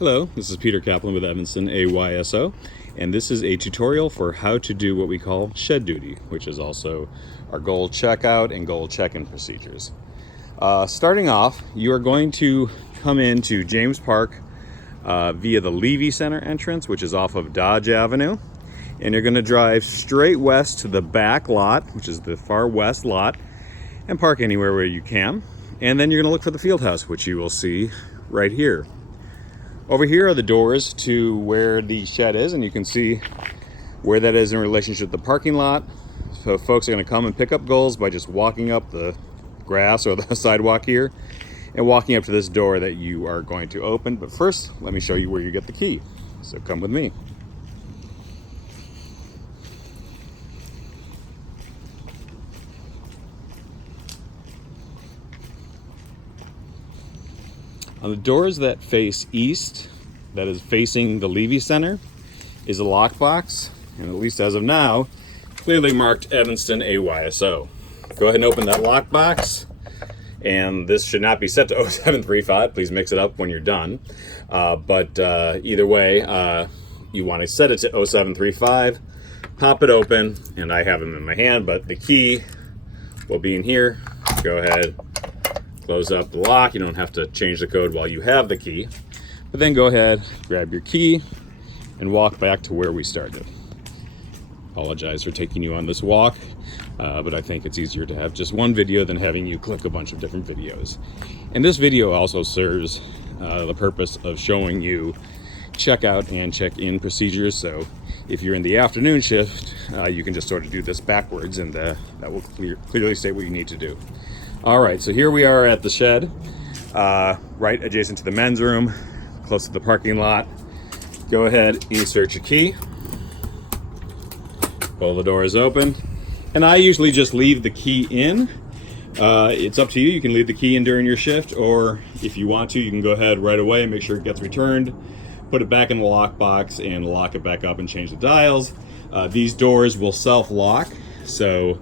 Hello, this is Peter Kaplan with Evanston AYSO, and this is a tutorial for how to do what we call shed duty, which is also our goal checkout and goal check-in procedures. Starting off, you are going to come into James Park via the Levy Center entrance, which is off of Dodge Avenue, and you're going to drive straight west to the back lot, which is the far west lot, and park anywhere where you can. And then you're going to look for the field house, which you will see right here. Over here are the doors to where the shed is, and you can see where that is in relationship to the parking lot. So folks are going to come and pick up goals by just walking up the grass or the sidewalk here and walking up to this door that you are going to open. But first, let me show you where you get the key. So come with me. On the doors that face east, that is facing the Levy Center, is a lockbox, and at least as of now, clearly marked Evanston AYSO. Go ahead and open that lockbox, and this should not be set to 0735. Please mix it up when you're done. But either way, you want to set it to 0735, pop it open, and I have them in my hand, but the key will be in here. Go ahead. Close up the lock. You don't have to change the code while you have the key. But then go ahead, grab your key, and walk back to where we started. Apologize for taking you on this walk, but I think it's easier to have just one video than having you click a bunch of different videos. And this video also serves the purpose of showing you checkout and check-in procedures. So if you're in the afternoon shift, you can just sort of do this backwards, and that will clearly state what you need to do. All right, so here we are at the shed, right adjacent to the men's room, close to the parking lot. Go ahead, insert your key, pull the doors open, and I usually just leave the key in. It's up to you. You can leave the key in during your shift, or if you want to, you can go ahead right away and make sure it gets returned, put it back in the lockbox, and lock it back up and change the dials. These doors will self-lock, so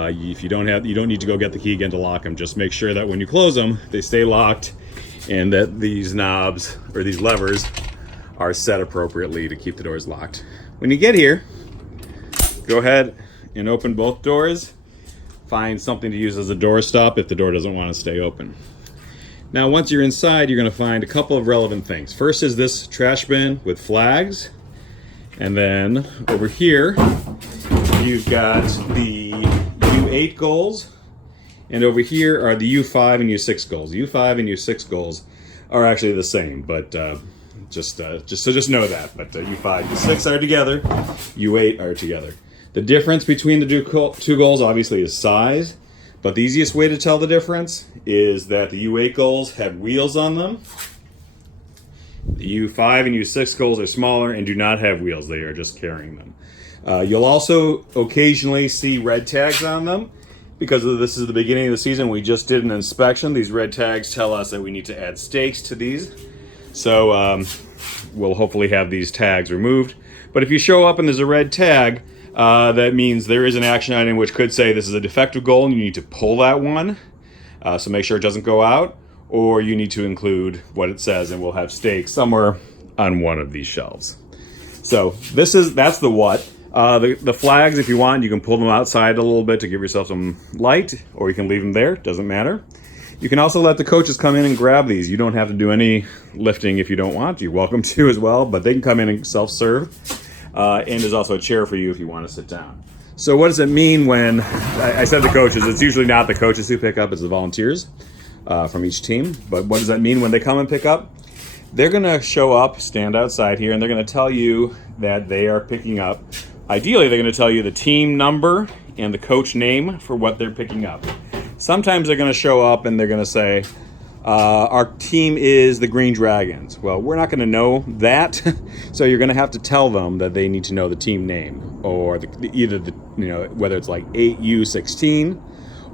if you don't need to go get the key again to lock them. Just make sure that when you close them, they stay locked, and that these knobs or these levers are set appropriately to keep the doors locked. When you get here, go ahead and open both doors. Find something to use as a door stop if the door doesn't want to stay open. Now, once you're inside, you're going to find a couple of relevant things. First is this trash bin with flags, and then over here you've got the U8 goals, and over here are the U5 and U6 goals. U5 and U6 goals are actually the same, but just know that. But U5, U6 are together, U8 are together. The difference between the two goals obviously is size, but the easiest way to tell the difference is that the U8 goals have wheels on them. The U5 and U6 goals are smaller and do not have wheels. They are just carrying them. You'll also occasionally see red tags on them because this is the beginning of the season. We just did an inspection. These red tags tell us that we need to add stakes to these. So we'll hopefully have these tags removed. But if you show up and there's a red tag, that means there is an action item which could say this is a defective goal and you need to pull that one. So make sure it doesn't go out, or you need to include what it says, and we'll have stakes somewhere on one of these shelves. So that's the what. The flags, if you want, you can pull them outside a little bit to give yourself some light, or you can leave them there, doesn't matter. You can also let the coaches come in and grab these. You don't have to do any lifting if you don't want. You're welcome to as well, but they can come in and self-serve. And there's also a chair for you if you want to sit down. So what does it mean when I said the coaches? It's usually not the coaches who pick up, it's the volunteers from each team. But what does that mean when they come and pick up? They're going to show up, stand outside here, and they're going to tell you that they are picking up. Ideally, they're going to tell you the team number and the coach name for what they're picking up. Sometimes they're going to show up and they're going to say, our team is the Green Dragons. Well, we're not going to know that, so you're going to have to tell them that they need to know the team name, or whether it's like 8U16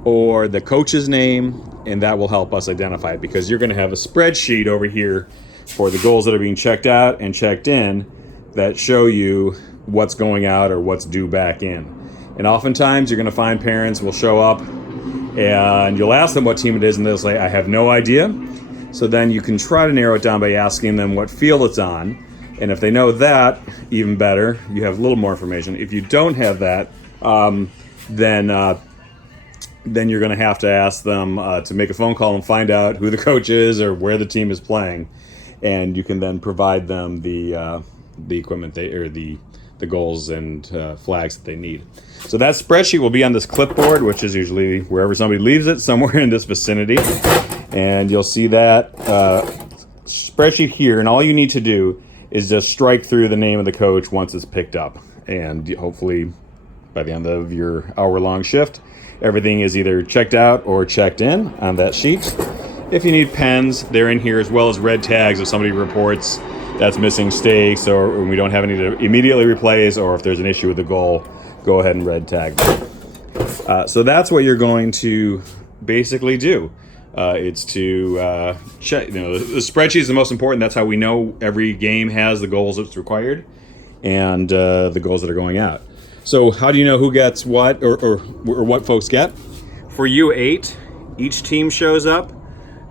or the coach's name, and that will help us identify it, because you're going to have a spreadsheet over here for the goals that are being checked out and checked in that show you what's going out or what's due back in. And oftentimes you're going to find parents will show up and you'll ask them what team it is, and they'll say, I have no idea. So then you can try to narrow it down by asking them what field it's on. And if they know that, even better, you have a little more information. If you don't have that, then you're going to have to ask them to make a phone call and find out who the coach is or where the team is playing. And you can then provide them the equipment the goals and flags that they need. So that spreadsheet will be on this clipboard, which is usually wherever somebody leaves it, somewhere in this vicinity. And you'll see that spreadsheet here, and all you need to do is just strike through the name of the coach once it's picked up. And hopefully by the end of your hour-long shift, everything is either checked out or checked in on that sheet. If you need pens, they're in here, as well as red tags if somebody reports that's missing stakes or we don't have any to immediately replace, or if there's an issue with the goal, go ahead and red tag them. So that's what you're going to basically do. It's to check, the spreadsheet is the most important. That's how we know every game has the goals that's required and the goals that are going out. So how do you know who gets what or what folks get? For U8, each team shows up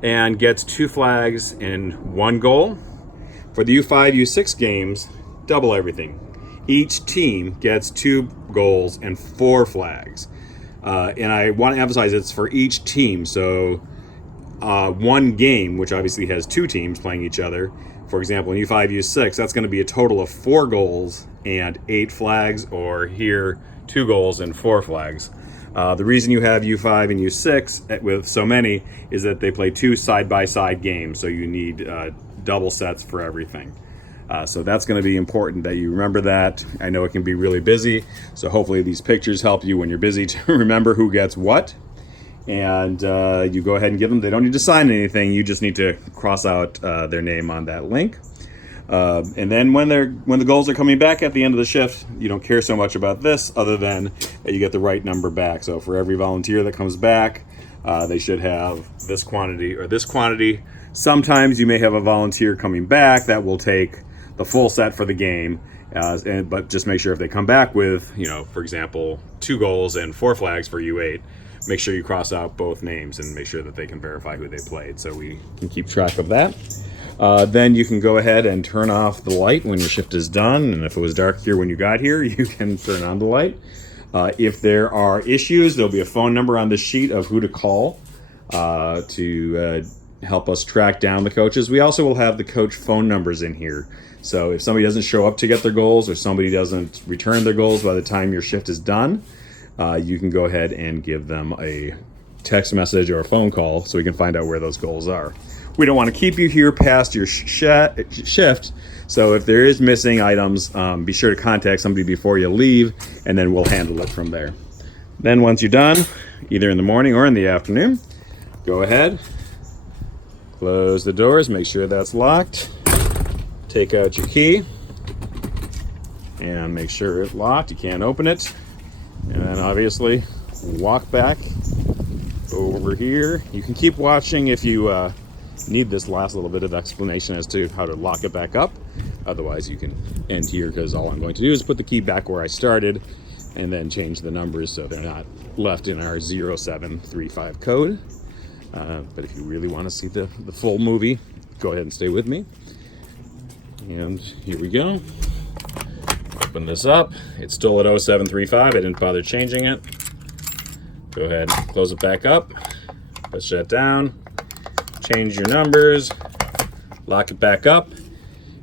and gets 2 flags and 1 goal. For the U5, U6 games, double everything. Each team gets 2 goals and 4 flags. And I want to emphasize it's for each team. So one game, which obviously has 2 teams playing each other, for example, in U5, U6, that's going to be a total of 4 goals and 8 flags, or here, 2 goals and 4 flags. The reason you have U5 and U6 with so many is that they play 2 side-by-side games, so you need double sets for everything. So that's going to be important that you remember that. I know it can be really busy, so hopefully these pictures help you when you're busy to remember who gets what. And you go ahead and give them. They don't need to sign anything. You just need to cross out their name on that link. And then when the goals are coming back at the end of the shift, you don't care so much about this, other than that you get the right number back. So for every volunteer that comes back, they should have this quantity or this quantity. Sometimes you may have a volunteer coming back that will take the full set for the game, but just make sure if they come back with, for example, 2 goals and 4 flags for U8, make sure you cross out both names and make sure that they can verify who they played, so we can keep track of that. Then you can go ahead and turn off the light when your shift is done, and if it was dark here when you got here, you can turn on the light. If there are issues, there'll be a phone number on the sheet of who to call to help us track down the coaches. We also will have the coach phone numbers in here. So if somebody doesn't show up to get their goals, or somebody doesn't return their goals by the time your shift is done, you can go ahead and give them a text message or a phone call so we can find out where those goals are. We don't want to keep you here past your shift, so if there is missing items, be sure to contact somebody before you leave, and then we'll handle it from there. Then once you're done, either in the morning or in the afternoon, go ahead, close the doors, make sure that's locked, take out your key, and make sure it's locked, you can't open it, and then obviously walk back over here. You can keep watching if you need this last little bit of explanation as to how to lock it back up. Otherwise you can end here, because all I'm going to do is put the key back where I started and then change the numbers so they're not left in our 0735 code. But if you really want to see the full movie, go ahead and stay with me. And here we go. Open this up. It's still at 0735. I didn't bother changing it. Go ahead and close it back up. Push that down. Change your numbers. Lock it back up.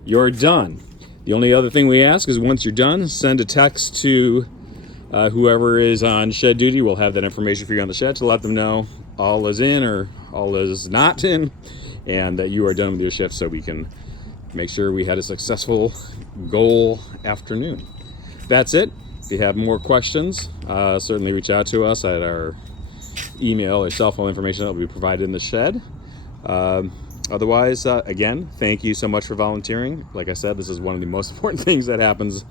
You're done. The only other thing we ask is once you're done, send a text to whoever is on shed duty. We'll have that information for you on the shed to let them know all is in or all is not in, and that you are done with your shift, so we can make sure we had a successful goal afternoon. That's it. If you have more questions, certainly reach out to us at our email or cell phone information that will be provided in the shed. Otherwise, again, thank you so much for volunteering. Like I said, this is one of the most important things that happens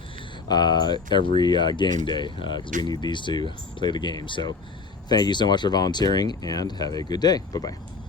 every game day, because we need these to play the game. So thank you so much for volunteering, and have a good day. Bye-bye.